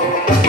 Thank oh, you.